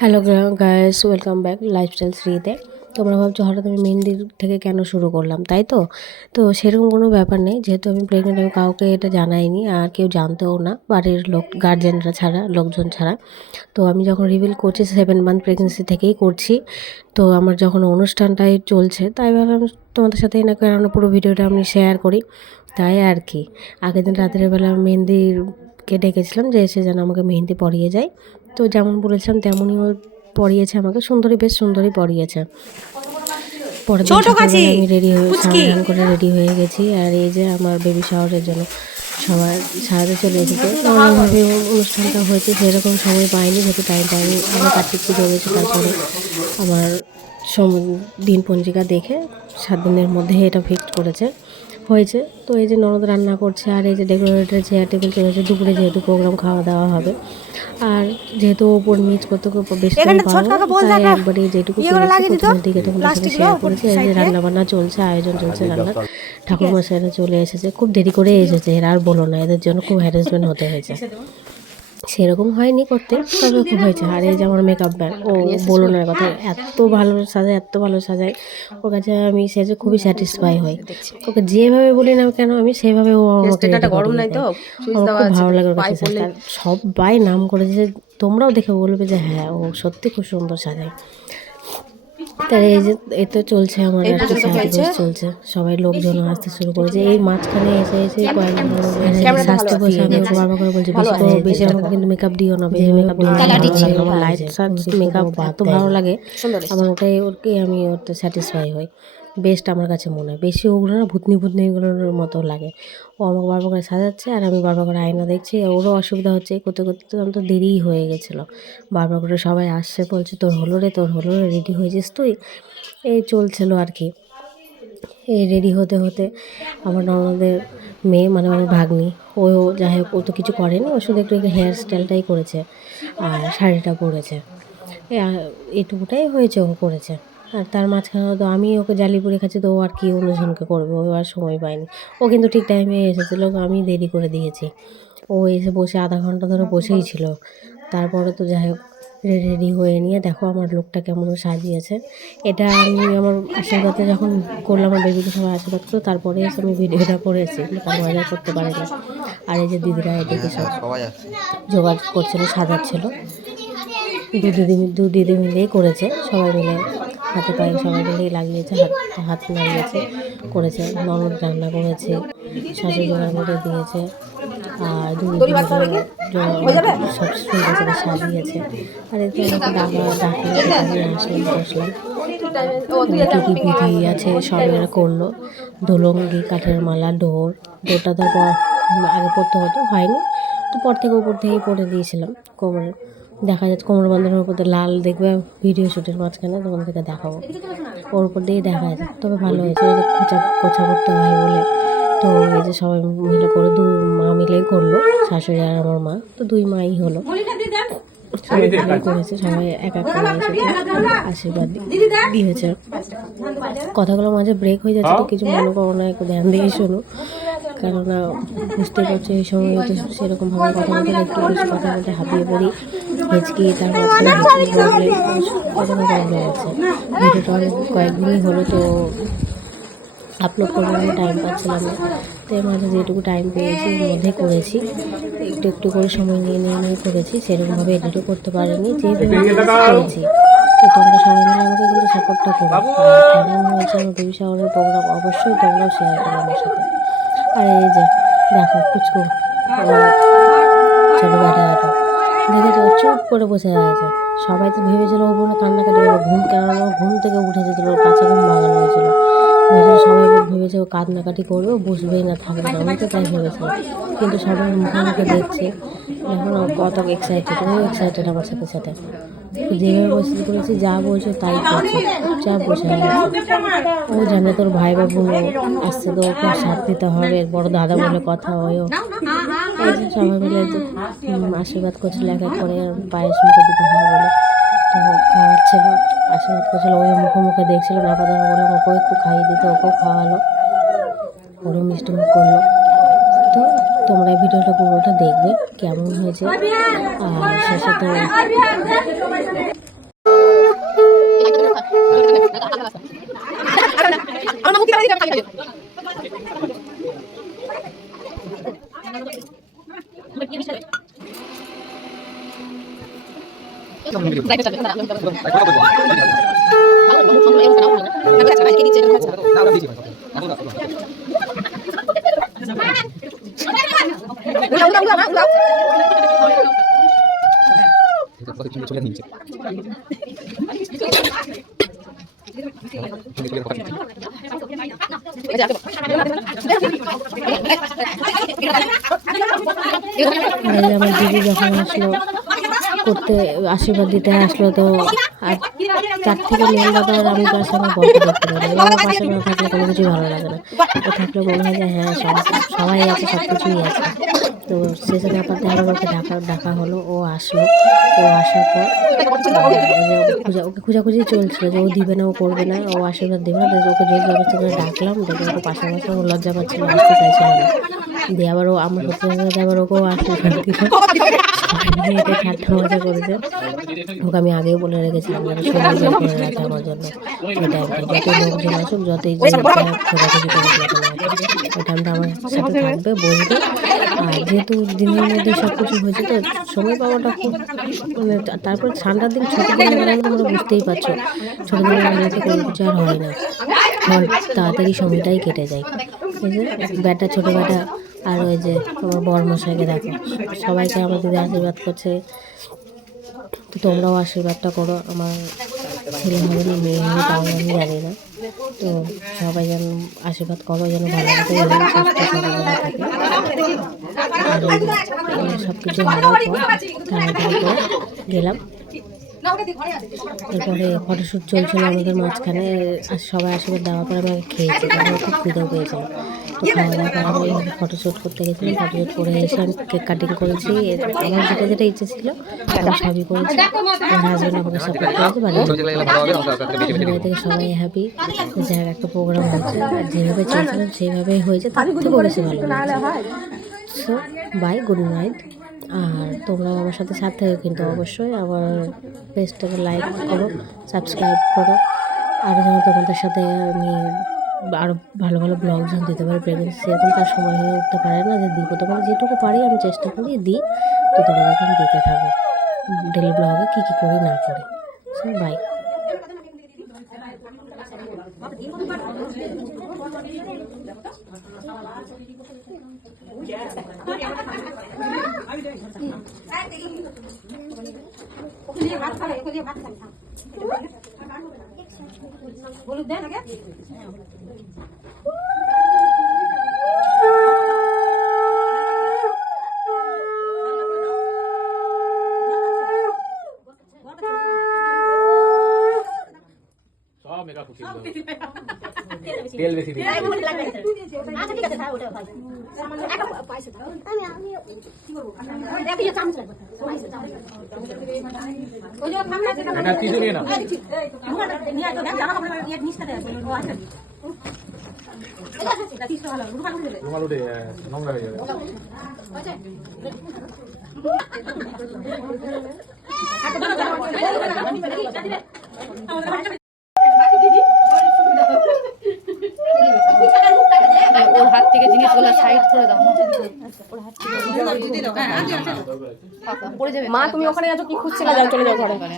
Hello guys, welcome back lifestyle শ্রীতে। তোমরা ভাবছো হঠাৎ আমি মেহেন্দি থেকে কেন শুরু করলাম, তাই তো? তো সেরকম কোনো ব্যাপার নেই, যেহেতু আমি প্রেগনেন্ট, আমি কাউকে এটা জানাইনি আর কেউ জানতেও না, বাড়ির লোক গার্জেনরা ছাড়া, লোকজন ছাড়া। তো আমি যখন রিভিল করছি 7 মান্থ প্রেগনেন্সি থেকেই করছি। তো আমার যখন অনুষ্ঠানটাই চলছে, তাই ভাবলাম তোমাদের সাথেই না কেননা পুরো ভিডিওটা আমি শেয়ার করি, তাই আর কি। আগের দিন রাতের বেলা মেহেন্দিকে ডেকেছিলাম যে এসে যেন আমাকে মেহেন্দি পরিয়ে যায়। তো যেমন বলেছিলাম তেমনই ও পরিয়েছে আমাকে, সুন্দরী, বেশ সুন্দরী পরিয়েছে। পরের দিন সকালবেলা আমি রেডি হয়ে স্নান করে রেডি হয়ে গেছি, আর এই যে আমার বেবি শাওয়ারের জন্য সবার সারাতে চলে এসেছে। নর্মালভাবে অনুষ্ঠানটা হয়েছে, সেরকম সময় পাইনি, যেহেতু টাইমটা আমি কার্তিক পুজো হয়েছে, তারপরে আমার দিন পঞ্জিকা দেখে 7 দিনের মধ্যে এটা ফিক্সড করেছে হয়েছে। তো এই যে ননদ রান্না করছে, আর এই যে ডেকোরেটের চেয়ার টেবিল চলেছে। দুপুরে যেহেতু প্রোগ্রাম খাওয়া দাওয়া হবে, আর যেহেতু ওপর নিচ করতে বেশি তাই একবারে যেটুকু প্রথমের দিকে তোমাদের সাথে শেয়ার করেছি। এই যে রান্নাবান্না চলছে, আয়োজন চলছে রান্নার। ঠাকুরমশাইরা চলে এসেছে, খুব দেরি করে এসেছে, এরা আর বলো না, এদের জন্য খুব হ্যারাসমেন্ট হতে হয়েছে। সেরকম হয়নি করতে, তবে খুব হয়েছে। আর এই যে আমার মেকআপ ব্যাগ, ও বলো না কথা, এত ভালো সাজায়, এত ভালো সাজায়। ওর কাছে আমি সেজে খুবই স্যাটিসফাই হই। ওকে যেভাবে বলি না কেন, আমি সেভাবে ও আমাকে গরম নাই তো, আমার খুব ভালো লাগে ওর কাছে সাজতে। সবাই নাম করেছে, তোমরাও দেখে বলবে যে হ্যাঁ, ও সত্যি খুব সুন্দর সাজায়। তার এই যে এ তো চলছে আমার একটা সাজগোজ চলছে, সবাই লোকজন আসতে শুরু করেছে। এই মাঝখানে এসে এসে কয়েকজন সাজতে বসে আমি ওকে বারবার করে বলছি বেশি আমাকে কিন্তু মেকআপ দিও না, বেশি মেকআপ দিও না। আমার লাইট সাজ মেকআপ এত ভালো লাগে, আমার ওটাই ওকে আমি ওতে স্যাটিসফাই হই, বেস্ট আমার কাছে মনে হয়। বেশি ওগুলো না ভূতনি ভূতনিগুলোর মতো লাগে। ও আমাকে বারবার করে সাজাচ্ছে, আর আমি বারবার করে আয়না দেখছি। ওরও অসুবিধা হচ্ছে, করতে করতে আমার তো দেরিই হয়ে গেছিলো। বারবার করে সবাই আসছে, বলছে তোর হলো রে, তোর হলো রে, রেডি হয়েছিস তুই? এই চলছিল আর কি। এই রেডি হতে হতে আমার ননদের মেয়ে, মানে আমার ভাগ্নি, ও যাই হোক, ও তো কিছু করেনি, ও শুধু একটু হেয়ার স্টাইলটাই করেছে আর শাড়িটা পরেছে, এটুকুটাই হয়েছে, ও করেছে। আর তার মাঝখানে তো আমি ওকে জালি পুড়ে খাচ্ছি, তো ও আর কি অনুষ্ঠানকে করবে, ও আর সময় পায়নি। ও কিন্তু ঠিক টাইমে এসেছিলো, আমি দেরি করে দিয়েছি। ও এসে বসে আধা ঘন্টা ধরে বসেই ছিল। তারপরে তো যাই হোক রেডি হয়ে নিয়ে দেখো আমার লুকটা কেমন সাজিয়েছে। এটা আমি আমার আশীর্বাদে যখন করলাম, আমার বেবিকে সবাই আশীর্বাদ করলো, তারপরে এসে আমি ভিডিওটা করেছি, কারণ বাজার করতে পারিনি। আর এই যে দিদিরা এদিকে সব জোগাড় করছিল, সাজাচ্ছিল। দু দিদি মিলেই করেছে, সবাই মিলে হাতে পায়ে সবাই মিলেই লাগিয়েছে, হাত লাগিয়েছে, করেছে। ননদ রান্না করেছে, শাশুড়ি জোগাড় করে দিয়েছে, আর দুই সব সুন্দর করে সাজিয়েছে। আর এতে আমাকে ডাকলে আসলাম, বসলাম। কী কী বিধি আছে সব এরা করলো। দোলঙ্গি, কাঠের মালা, ডোরটা তো আগে পড়তে হতো, হয়নি, তো উপর থেকেই পরে দিয়েছিলাম কোমরে। দেখা যাচ্ছে কোমর বন্ধনের উপর লাল, দেখবে ভিডিও শ্যুটের মাঝখানে তোমাদেরকে দেখাবো, ওর উপর দিয়েই দেখা যাচ্ছে। তবে ভালো হয়েছে, এই যে কোচা করতে হয় বলে, তো এই যে সবাই মিলে করে, দুই মা মিলেই করলো, শাশুড়ি আর আমার মা, তো দুই মাই হলো। সবাই ভালোই করেছে, সবাই এক এক করে এসেছে, আশীর্বাদ দিয়েছে। কথাগুলো মাঝে ব্রেক হয়ে যাচ্ছে, তো কিছু মনে করো না, একটু ধ্যান দিয়ে শোনো, কেননা বুঝতে পারছো এই সময় তো সেরকমভাবে কথা বলতে, একটু বেশি কথা বলতে হাঁপিয়ে পড়ি, হেঁচকি, তার মাঝখানে হেঁচকি প্রবলেম, কতটা প্রবলেম আছে। ভিডিওটা অনেক কয়েকদিনই হলো, তো আপলোড করার আমি টাইম পাচ্ছিলাম না, তো এর মাঝে যেটুকু টাইম পেয়েছি এর মধ্যে করেছি, একটু একটু করে সময় নিয়ে করেছি, সেরকমভাবে এডিটও করতে পারিনি, যেভাবে করেছি। তো তোমরা সবাই মিলে আমাকে কিন্তু সাপোর্টটা করো। কেমন হয়েছে আমার বেবি শাওয়ারের প্রোগ্রাম, অবশ্যই তোমরাও শেয়ার করো আমার সাথে। আর এই যে দেখো কুচকু, আমার ছোটো বেটাটা দেখেছো, চুপ করে বসে আছে। সবাই তো ভেবেছিল ও মনে কান্নাকাটি করবে, ঘুম থেকে উঠে যেত, ওর কাছে ঘুম ভাঙানো হয়েছিল। সবাই ভেবেছে ও কান্নাকাটি করবে, বসবেই না, থাকবে না, আমি তো তাই ভেবেছিলাম। কিন্তু সবাই মুখে মুখে দেখছে, এখন কত এক্সাইটেড, ও এক্সাইটেড আমার সাথে সাথে। যেভাবে বসে করেছি, যা বলছো তাই করছে, চুপচাপ বসে আছে। ও জানে তোর ভাই বা বোন আসছে, তো ওকে সাথ দিতে হবে, বড় দাদা বলে কথা হয়েও। এই যে সবাই মিলে আশীর্বাদ করছিল, এক এক করে পায়েস মুখে দিতে হয় বলে, তো খাওয়াচ্ছিল, আশীর্বাদ করছিল। ওই মুখে মুখে দেখছিল, না কথা বলে ওকেও একটু খাইয়ে দিতে, ওকেও খাওয়ালো, ওরও মিষ্টি মুখ করলো। তো তোমরা এই ভিডিওটা পুরোটা দেখবে কেমন হয়েছে, আর শেষে তো আমার দিদি যখন আসলো করতে আশীর্বাদ দিতে আসলো, তো আর তার থেকে মেন ব্যাপার আমি পাশে আমার বরকে দেখতে পারি। আমার পাশে না থাকলে কোনো কিছুই ভালো লাগে না, তো থাকলে মনে হয় যে হ্যাঁ সবাই আছে, সব কিছুই আছে। তো শেষে ব্যাপারটা আবার ওকে ডাকা হলো, ও আসলো। ও আসার পর ওকে খোঁজাখুঁজি চলছিল যে ও দিবে না, ও করবে না, ও আশীর্বাদ দেবে না। ওকে জোর জবরদস্তি করে ডাকলাম, দেখে ওকে পাশাপাশি ও লজ্জা পাচ্ছিল, আসতে চাইছিল না। দিয়ে আবার ও আমার সত্যি সাথে আবার ওকেও আশীর্বাদ দিল। এটা ঠাট্টা মজা করেছে। ওকে আমি আগেই বলে রেখেছিলাম যেন সময় বের করে রাখে আমার জন্য। ওই টাইমটা যতই লোকজন আসুক, যতই যে খোঁজাখুঁজি করে ওই টাইমটা আমার সাথে থাকবে, বসবে। আর যেহেতু দিনের মধ্যে সব কিছু হয়েছে, তো সময় পাওয়াটা খুব মানে, তারপর ঠান্ডার দিন ছোটো দিনের বেলায় তোমরা বুঝতেই পারছো, ছোটো দিনের বেলাতে কোনো কিছু আর হয় না, তাড়াতাড়ি সময়টাই কেটে যায়। এই যে ব্যাটা, ছোটো ব্যাটা, আর ওই যে আমার বরমশাইকে দেখো, সবাইকে আমার দিদি আশীর্বাদ করছে। তো তোমরাও আশীর্বাদটা করো, আমার ছেলে হবে না মেয়ে হবে তাও আমি জানি না। তো সবাই যেন আশীর্বাদ করো, যেন ভালো মতো সুস্থ সবল থাকে। আর সব কিছু হওয়ার পর তাড়াতাড়ি করে গেলাম। এরপরে ফটোশ্যুট চলছিল আমাদের মাঝখানে, সবাই আশীর্বাদ দেওয়ার পরে আমি খেয়েছি, তখন খুব খিদেও পেয়েছিলাম। তো খাওয়া দাওয়ার পরে আমি ফটোশ্যুট করতে গেছিলাম, ফটোশ্যুট করে এসে আমি কেক কাটিং করেছি। আমার যেটা যেটা ইচ্ছে ছিল আমি সবই করেছি। আমার হাজব্যান্ড আমাকে সাপোর্ট করেছে, বাড়ি থেকে সবাই হ্যাপি যে একটা প্রোগ্রাম হয়েছে, আর যেভাবে চেয়েছিলাম সেইভাবেই হয়েছে, তার থেকেও বেশি ভালো হয়েছে। So bye, good night. আর তোমরাও আমার সাথে সাথে কিন্তু অবশ্যই আমার পেজটাকে লাইক করো, সাবস্ক্রাইব করো। আরও যেন তোমাদের সাথে আমি আরও ভালো ভালো ব্লগ যেন দিতে পারি। প্রেগনেন্সি সেরকম তার সময় হয়ে উঠতে পারে না যে দিব, তোমার যেটুকু পারি আমি চেষ্টা করি দিই। তো তোমাদেরকে আমি দিতে থাকবো ডেলি ব্লগে কী কী করি না করি। So bye. তেল বেশি দিই। আচ্ছা ঠিক আছে, হ্যাঁ ওটা ভালো। একটা পয়সা দাও। আমি কি করব? দেখো এই চামচ লাগবে। ওই যে আমরা এটা কিছু নিয়ে নাও। নিয়ে তো জামা কাপড় নিয়ে নিচটা দেয় ও আছে। এটা কিছু ভালো রুমাল উঠে নোংরা হয়ে যাবে। ওর হাত থেকে জিনিসগুলো সাইড করে দাও। পড়ে যাবে। মা তুমি ওখানে আছো, কি খুঁজছিলে? যাও, চলে যাও ঘরে।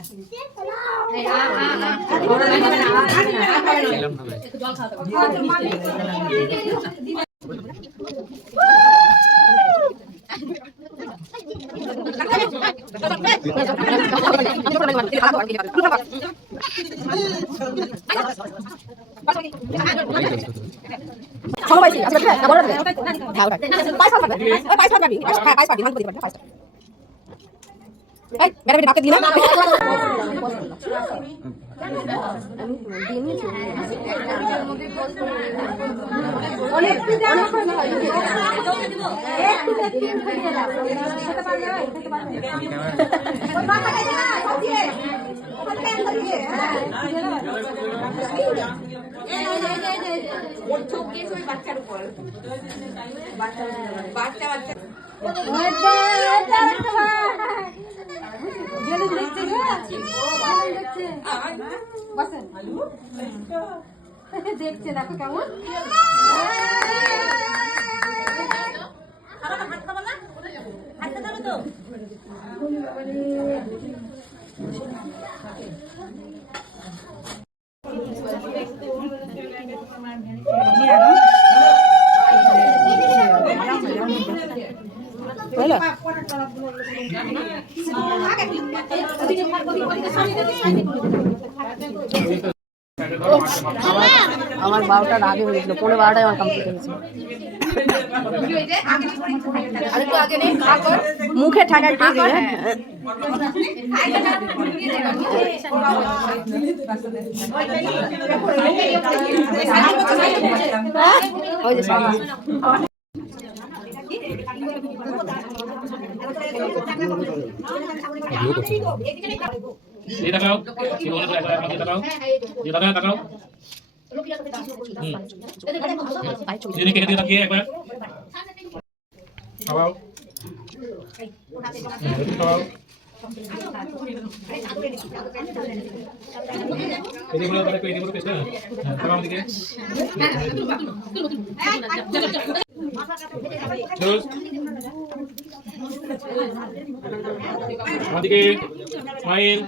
সবাই আচ্ছা না বড় হবে ভালো পাই পাই পাবি ওই পাই পাবি হ্যাঁ পাই পাবি ভালো করে পাই এই মেরে ডাকে দিনা অনেক জানা করতে হয় একটু দেখতে দিয়ে দাও খেতে পারবে খেতে পারবে ওই বাচ্চাটা দিনা সব দিয়ে ওখানে প্যান দিয়ে হ্যাঁ ওর চোখ গেছে ওই বাচ্চার উপর বাচ্চা বাচ্চা বাচ্চা দেখছে বসেন দেখছে দেখো কেমন আমার 12টার আগে হয়ে গেছিল, 12:15টায় আমার কমপ্লিট হয়েছিল। মুখে ঠাকা একটু ওই যে ये लगाओ, ये बोले तो ऐसा है, लगाओ, ये लगाओ। ये देखिए कितनी रखी है एक बार। लगाओ। लगाओ। ये बोलो पहले कोई नहीं बोलो कैसे? लगाओ देखिए। चलो। हाँ देखिए, स्माइल।